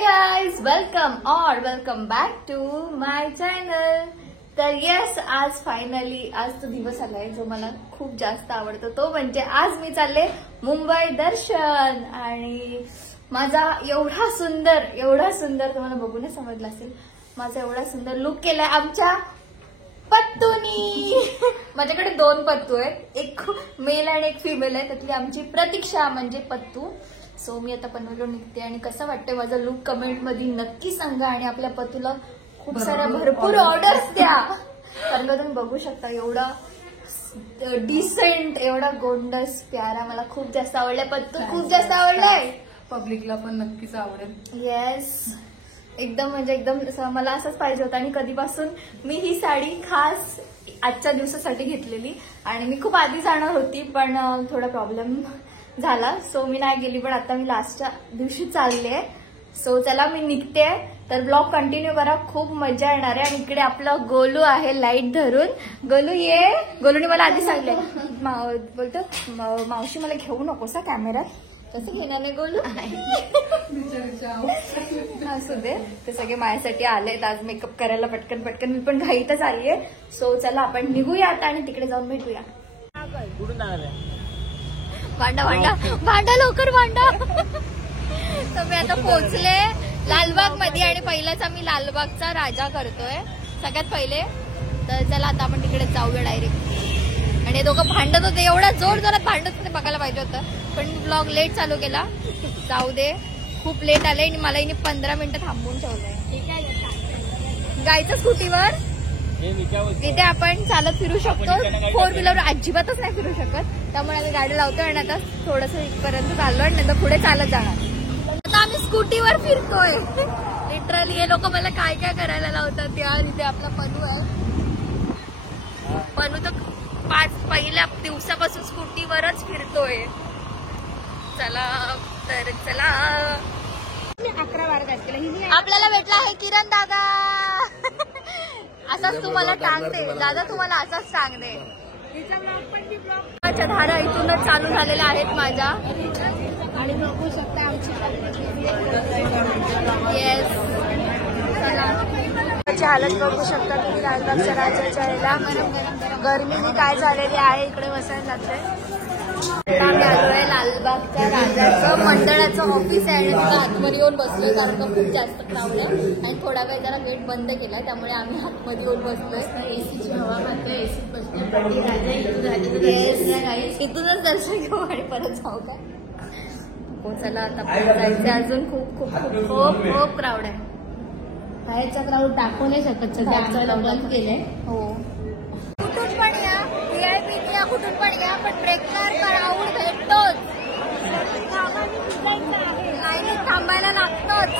Guys welcome back to my channel. तर yes, आज finally आज तो दिवस आलाय जो मला खूप जास्त आवडतो. तो म्हणजे आज मी चालले मुंबई दर्शन. आणि माझा एवढा सुंदर तुम्हाला बघूनच समजलं असेल, माझा एवढा सुंदर लुक केलाय आमच्या पत्तूनी. माझ्याकडे 2 पत्तू आहेत, एक मेल आणि एक फिमेल आहे. त्यातली आमची प्रतीक्षा म्हणजे पत्तू. सो मी आता पनवेलवर निघते आणि कसं वाटतंय माझा लुक कमेंट मध्ये नक्की सांगा. आणि आपल्या पत्तूला खूप साऱ्या भरपूर ऑर्डर्स द्या. कारण तुम्ही बघू शकता एवढा डिसेंट, एवढा गोंडस प्यारा मला खूप जास्त आवडलाय. पत्तू खूप जास्त आवडलाय, पब्लिकला पण नक्कीच आवडेल. येस, एकदम म्हणजे एकदम मला असंच पाहिजे होतं. आणि कधीपासून मी ही साडी खास आजच्या दिवसासाठी घेतलेली आणि मी खूप आधी जाणार होती पण थोडा प्रॉब्लेम झाला. सो मी नाही गेली, पण आता मी लास्टच्या दिवशी चालले. सो चला मी निघते. तर ब्लॉग कंटिन्यू करा, खूप मजा येणार आहे. आणि इकडे आपलं गोलू आहे लाईट धरून. गोलू ये. गोलूने मला आधी सांगले, बोलतो मावशी मला घेऊ नकोसा कॅमेऱ्यात. तसं घेणार नाही गोलू. असू दे, ते सगळे माझ्यासाठी आलेत आज मेकअप करायला. पटकन मी पण घाईतच आलीये. सो चला आपण निघूया आता आणि तिकडे जाऊन भेटूया. भांडा लवकर भांडा. तर मी आता पोहोचले लालबाग मध्ये आणि पहिलाच आम्ही लालबागचा राजा करतोय सगळ्यात पहिले. तर चला आता आपण तिकडे जाऊया डायरेक्ट. आणि हे दोघं भांडत होते, एवढा जोरात भांडत होते, बघायला पाहिजे होतं. पण ब्लॉग लेट चालू केला. जाऊ दे, खूप लेट आले आणि मला इथे 15 मिनिटं थांबवून ठेवलंय. गायचं स्कूटीवर इथे आपण चालत फिरू शकतो. 4 व्हीलर अजिबातच नाही फिरू शकत. त्यामुळे आम्ही गाडी लावतोय आणि आता थोडस इथपर्यंत चाललो आणि नंतर पुढे चालत जाणार. आता आम्ही स्कूटीवर फिरतोय. लिटरली हे लोक मला काय काय करायला लावतात यार. इथे आपला पनू आहे. पनू तर पहिल्या दिवसापासून स्कूटीवरच फिरतोय. चला 11-12 तारखेला आपल्याला भेटला आहे किरण दादा. असाच तुम्हाला टांगते दादा, तुम्हाला असाच टांगते. धारा इथूनच चालू झालेल्या आहेत माझ्या. आणि बघू शकता आमची येस. चला हालत बघू शकता तुम्ही लालबागच्या राजाच्या ह्याला. गरमीने काय झालेली आहे, इकडे बसायला लागतंय. आम्ही आलोय लालबागच्या राजाचं मंडळाचं ऑफिस आहे आणि तिथं आतमध्ये येऊन बसलोय कारण का खूप जास्त क्राऊड आहे. आणि थोडा वेळ जरा गेट बंद केलाय, त्यामुळे आम्ही आतमध्ये येऊन बसलोय. एसीची हवा खातोय, एसीत इथूनच दर्शन घेऊ आणि परत जाऊ काय. हो चला आता जायचं. अजून खूप खूप खूप खूप खूप क्राऊड आहे. बाहेरचा क्राऊड दाखवू नाही शकत, सगळ्या बंद केलंय. हो, कुठून पण या, VIP या, कुठून पण या, पण ट्रेकला क्राऊड भेटतोच. लाईनीत थांबायला लागतोच.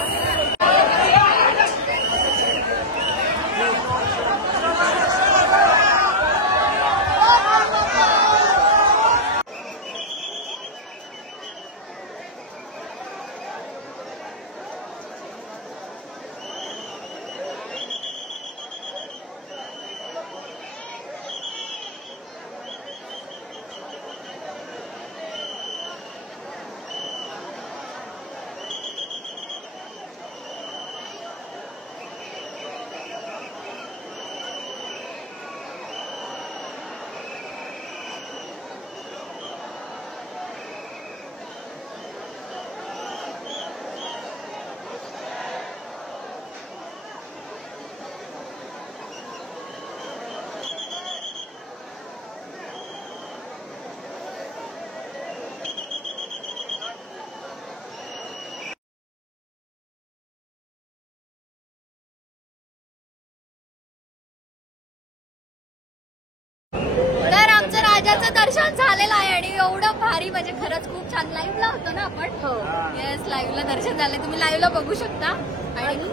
राजाचं दर्शन झालेलं आहे आणि एवढं भारी, म्हणजे खरंच खूप छान. लाईव्हला होतो ना आपण. हो येस, लाईव्हला दर्शन झालंय, तुम्ही लाईव्हला बघू शकता. आणि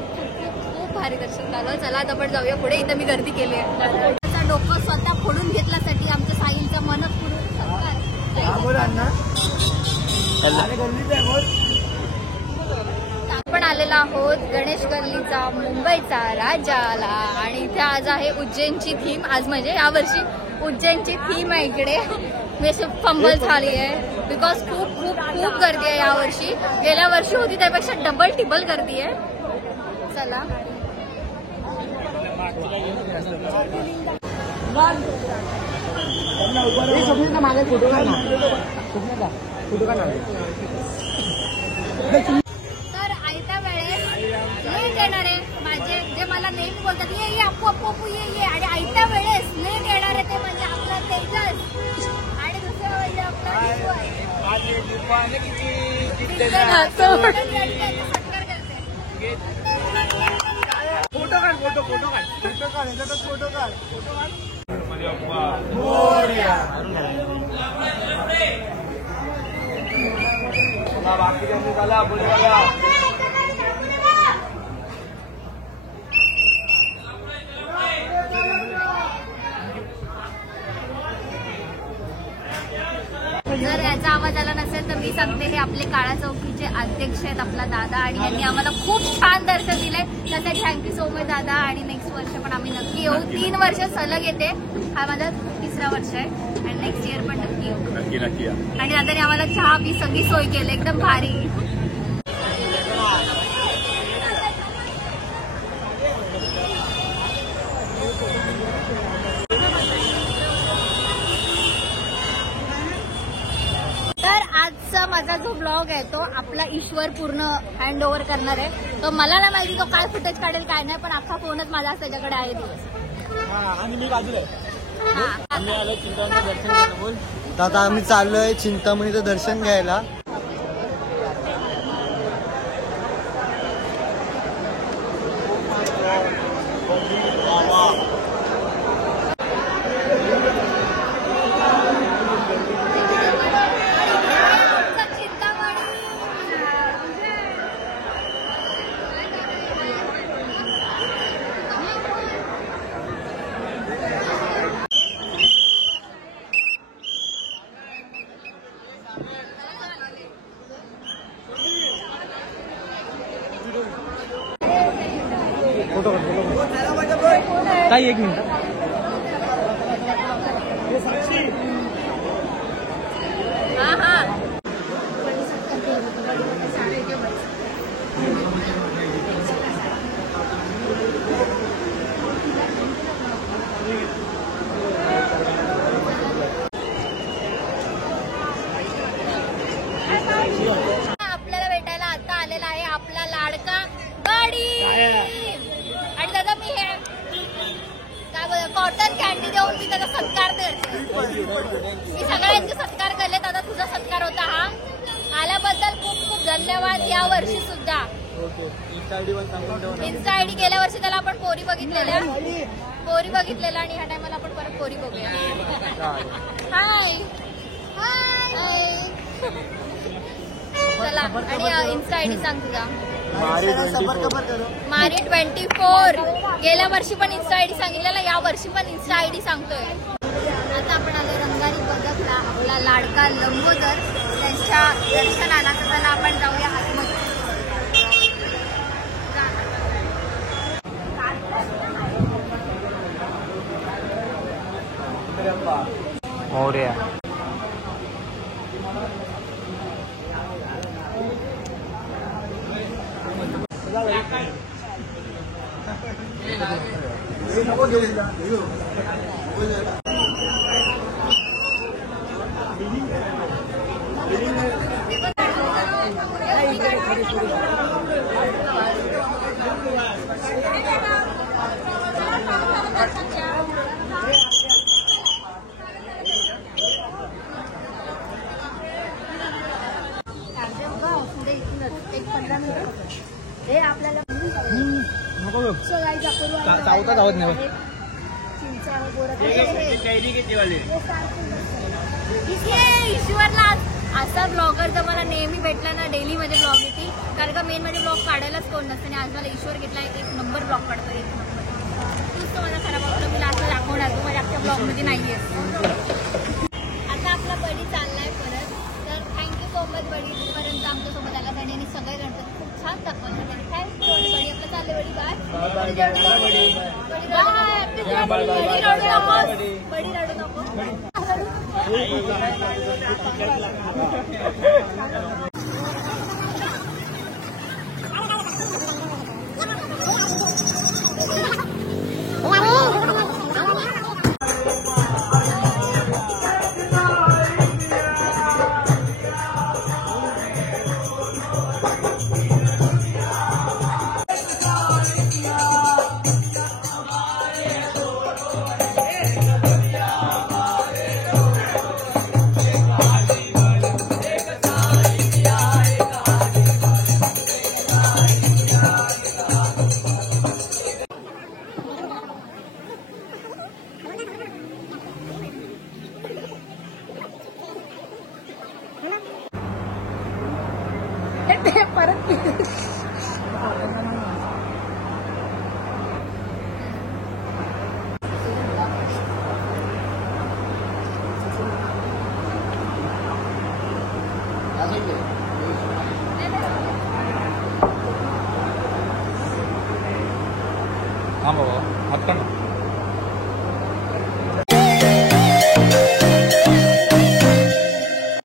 खूप भारी दर्शन झालं. चला आता आपण जाऊया पुढे. इथं मी गर्दी केली आहे. डोकं स्वतः फोडून घेतल्यासाठी आमच्या साईंचा मनच फोडून आपण आलेला आहोत गणेश गल्लीचा मुंबईचा राजाला. आणि इथे आज आहे उज्जैनची थीम. आज म्हणजे यावर्षी उज्जैनची थीम आहे इकडे. मी अशी फंबल झाली आहे बिकॉज खूप खूप खूप गर्दी आहे यावर्षी. गेल्या वर्षी होती त्यापेक्षा डबल टिबल गर्दी आहे. चला तर आयत्या वेळेस लेट येणार आहे माझे जे मला नेहमी बोलतात ये अप्पू अप्पू अप्पू ये आणि आयत्या वेळेस लेट येणार आहे ते म्हणजे आपला तेजस आणि दुसरं म्हणजे आपला सत्कार करते. फोटो काढ याच्यातच फोटो काढ. बाकी झाला जर याचा आवाज आला नसेल तर मी सांगते हे आपले काळा चौकीचे अध्यक्ष आहेत आपला दादा आणि यांनी आम्हाला खूप छान दर्शन दिलंय. त्यासाठी थँक्यू सो मच दादा. आणि नेक्स्ट वर्ष पण आम्ही नक्की येऊ. 3 वर्ष सलग येते. हा माझा 3रा वर्ष आहे आणि नेक्स्ट इयर पण नक्की येऊ. आणि दादाने आम्हाला चहा पी सगळी सोय केली एकदम भारी. माझा जो ब्लॉग आहे तो आपला ईश्वर पूर्ण हँड ओव्हर करणार आहे. तो मला नाही माहिती तो काय फुटेज काढेल काय नाही पण अख्खा फोनच माझा त्याच्याकडे आहे दिवस. आणि मी बाजूला आम्ही आलो चिंतामणी दर्शन घ्यायला. बोल आता आम्ही चाललोय चिंतामणीचं दर्शन घ्यायला. ताई 1 मिनिट. आपल्याला भेटायला आता आलेला आहे आपला लाडका गडी. आणि दादा मी हे काय बोल कॉटन कॅन्डी देऊन मी त्याचा सत्कार करते. मी सगळ्यांचे सत्कार केले. दादा तुझा सत्कार होता हा. आल्याबद्दल खूप खूप धन्यवाद. या वर्षी सुद्धा इन्स्टा आयडी गेल्या वर्षी त्याला आपण पोरी बघितलेल्या आणि ह्या टायमाला आपण परत पोरी बघूया. हाय हाय चला. आणि इन्स्टा आयडी सांग तुझा. मारी 24. गेल्या वर्षी पण इन्स्टा आयडी सांगितलेला या वर्षी पण इन्स्टा आयडी सांगतोय. आता आपण आलो रंगारी बदकला आपला लाडका लंबोदर त्यांच्या दर्शनाला. तर त्याला आपण जाऊया आतमध्ये. मोरया हे आपल्याला धावत नाही. ईश्वरला असा ब्लॉगर जर मला नेहमी भेटला ना डेली मध्ये ब्लॉग येतील. कारण का मेन म्हणजे ब्लॉग काढायलाच कोण नसते. आणि आज मला ईश्वर घेतला 1 नंबर ब्लॉग काढतो. 1 नंबर. तूच तो माझा खराब वाटतो. मी लास्ट दाखवणार तू माझ्या आजच्या ब्लॉग मध्ये नाहीये. आता आपला बडी चाललाय परत. तर थँक्यू सो मच बडी इथपर्यंत आमच्यासोबत आल्यासाठी आणि सगळे गणपती खूप छान दाखवलं. थँक्यू बडी. आपलं चाललं बडी बाय. बडी रडू नको. हा बाबा हात काढ ना.